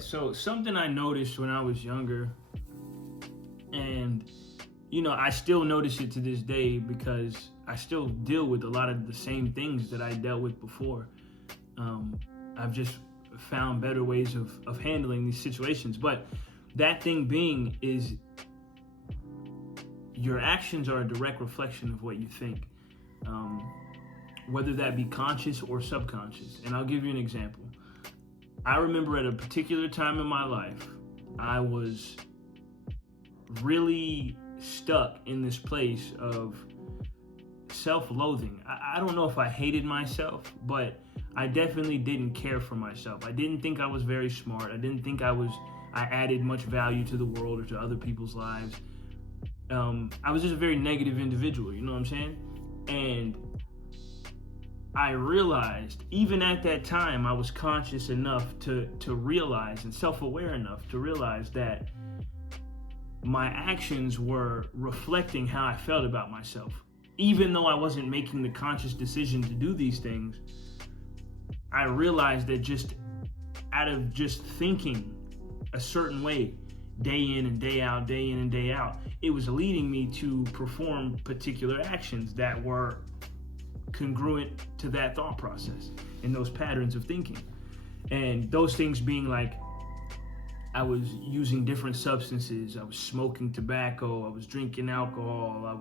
So something I noticed when I was younger, and I still notice it to this day because I still deal with a lot of the same things that I dealt with before. I've just found better ways of handling these situations. But that thing being is your actions are a direct reflection of what you think, whether that be conscious or subconscious. And I'll give you an example. I remember at a particular time in my life, I was really stuck in this place of self-loathing. I don't know if I hated myself, but I definitely didn't care for myself. I didn't think I was very smart. I didn't think I added much value to the world or to other people's lives. I was just a very negative individual, you know what I'm saying? And I realized, even at that time, I was conscious enough to realize and self-aware enough to realize that my actions were reflecting how I felt about myself. Even though I wasn't making the conscious decision to do these things, I realized that just out of just thinking a certain way, day in and day out, it was leading me to perform particular actions that were congruent to that thought process and those patterns of thinking. And those things being like, I was using different substances, I was smoking tobacco, I was drinking alcohol,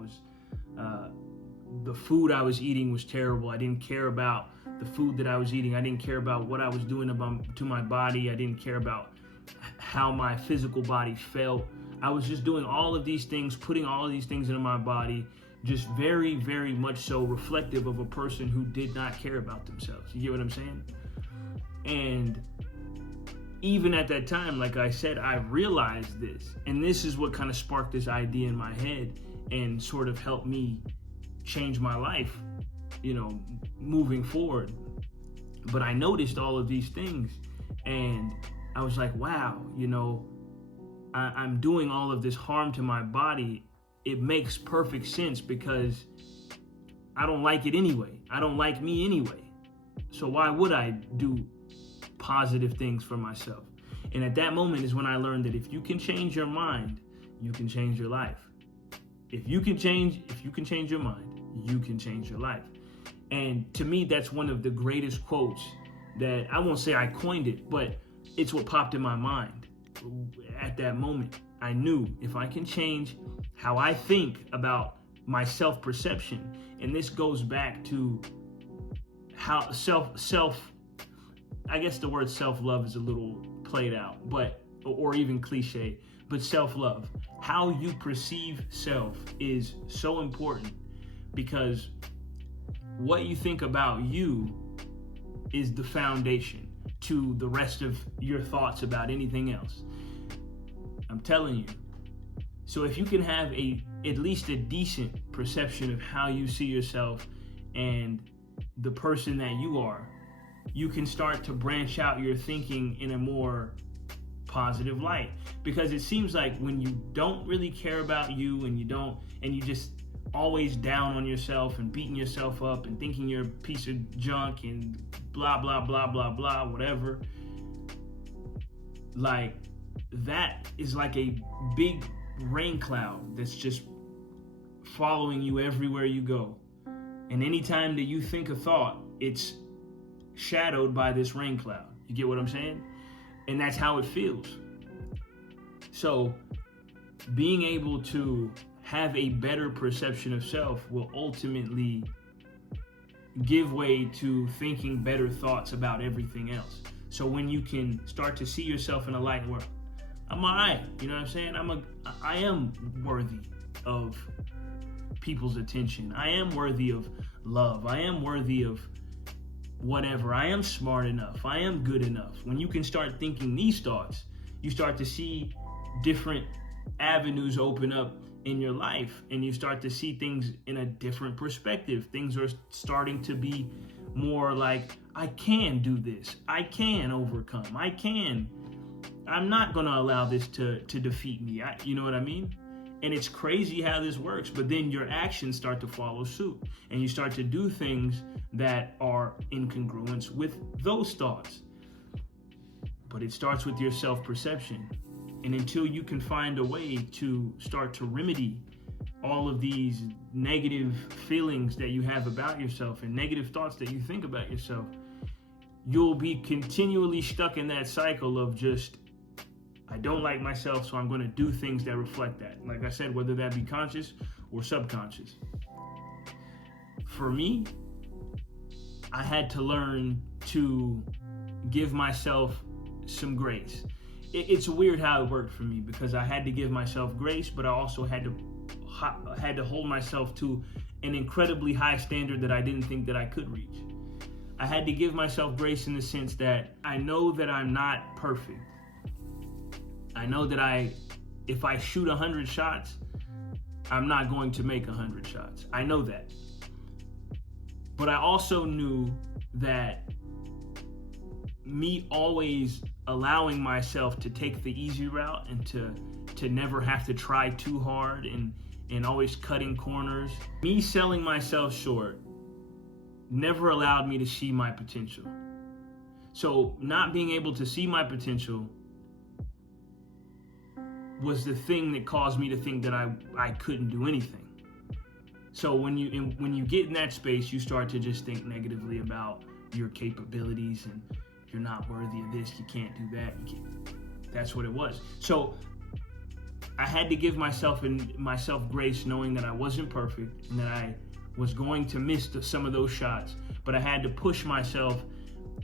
the food I was eating was terrible. I didn't care about the food that I was eating. I didn't care about what I was doing to my body. I didn't care about how my physical body felt. I was just doing all of these things, putting all of these things into my body, just very, very much so reflective of a person who did not care about themselves. You get what I'm saying? And even at that time, like I said, I realized this. And this is what kind of sparked this idea in my head and sort of helped me change my life, moving forward. But I noticed all of these things and I was like, wow, I'm doing all of this harm to my body. It makes perfect sense because I don't like it anyway. I don't like me anyway. So why would I do positive things for myself? And at that moment is when I learned that if you can change your mind, you can change your life. If you can change your mind, you can change your life. And to me, that's one of the greatest quotes that I won't say I coined it, but it's what popped in my mind. At that moment, I knew if I can change how I think about my self-perception, and this goes back to how I guess the word self-love is a little played out, or even cliche, but self-love. How you perceive self is so important because what you think about you is the foundation to the rest of your thoughts about anything else. I'm telling you. So if you can have at least a decent perception of how you see yourself and the person that you are, you can start to branch out your thinking in a more positive light. Because it seems like when you don't really care about you and you just always down on yourself and beating yourself up and thinking you're a piece of junk and blah, blah, blah, blah, blah, whatever, like that is like a big rain cloud that's just following you everywhere you go. And anytime that you think a thought, it's shadowed by this rain cloud. You get what I'm saying? And that's how it feels. So being able to have a better perception of self will ultimately give way to thinking better thoughts about everything else. So when you can start to see yourself in a light where I'm all right, you know what I'm saying? I am worthy of people's attention. I am worthy of love. I am worthy of whatever. I am smart enough. I am good enough. When you can start thinking these thoughts, you start to see different avenues open up in your life, and you start to see things in a different perspective. Things are starting to be more like, I can do this. I can overcome. I'm not going to allow this to defeat me. You know what I mean? And it's crazy how this works, but then your actions start to follow suit and you start to do things that are in congruence with those thoughts. But it starts with your self-perception. And until you can find a way to start to remedy all of these negative feelings that you have about yourself and negative thoughts that you think about yourself, you'll be continually stuck in that cycle of just, I don't like myself, so I'm going to do things that reflect that. Like I said, whether that be conscious or subconscious. For me, I had to learn to give myself some grace. It's weird how it worked for me, because I had to give myself grace, but I also had to hold myself to an incredibly high standard that I didn't think that I could reach. I had to give myself grace in the sense that I know that I'm not perfect. I know that if I shoot 100 shots, I'm not going to make 100 shots. I know that. But I also knew that me always allowing myself to take the easy route and to never have to try too hard and always cutting corners, me selling myself short never allowed me to see my potential. So not being able to see my potential was the thing that caused me to think that I couldn't do anything. So when you get in that space, you start to just think negatively about your capabilities, and you're not worthy of this, you can't do that, that's what it was. So I had to give myself grace, knowing that I wasn't perfect and that I was going to miss some of those shots, but I had to push myself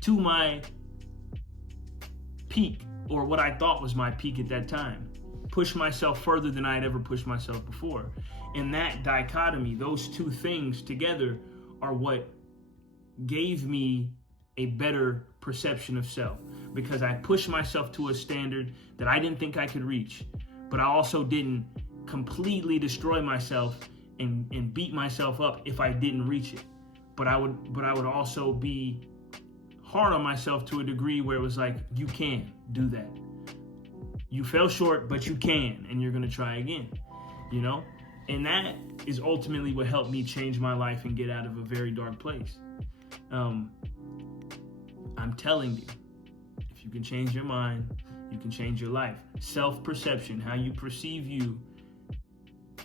to my peak, or what I thought was my peak at that time. Push myself further than I'd ever pushed myself before. And that dichotomy, those two things together, are what gave me a better perception of self, because I pushed myself to a standard that I didn't think I could reach, but I also didn't completely destroy myself and beat myself up if I didn't reach it. But I would also be hard on myself to a degree where it was like, you can do that. You fell short, but you can, and you're gonna try again, you know? And that is ultimately what helped me change my life and get out of a very dark place. I'm telling you, if you can change your mind, you can change your life. Self-perception, how you perceive you,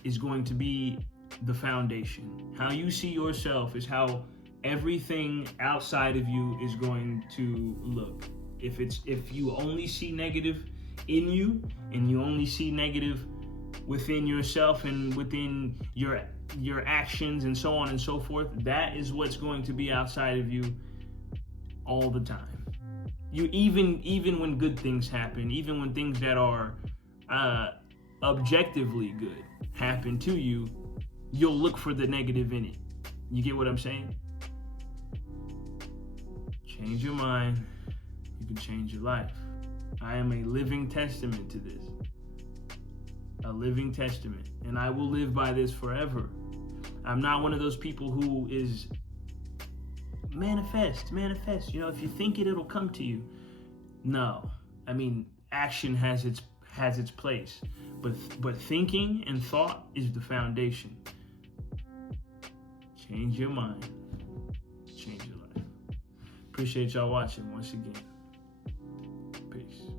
is going to be the foundation. How you see yourself is how everything outside of you is going to look. If you only see negative in you, and you only see negative within yourself and within your actions and so on and so forth, that is what's going to be outside of you all the time. You even when good things happen, even when things that are objectively good happen to you, you'll look for the negative in it. You get what I'm saying? Change your mind, you can change your life. I am a living testament to this. A living testament. And I will live by this forever. I'm not one of those people who is manifest. You know, if you think it, it'll come to you. No. I mean, action has its place. But thinking and thought is the foundation. Change your mind. Change your life. Appreciate y'all watching once again. Peace.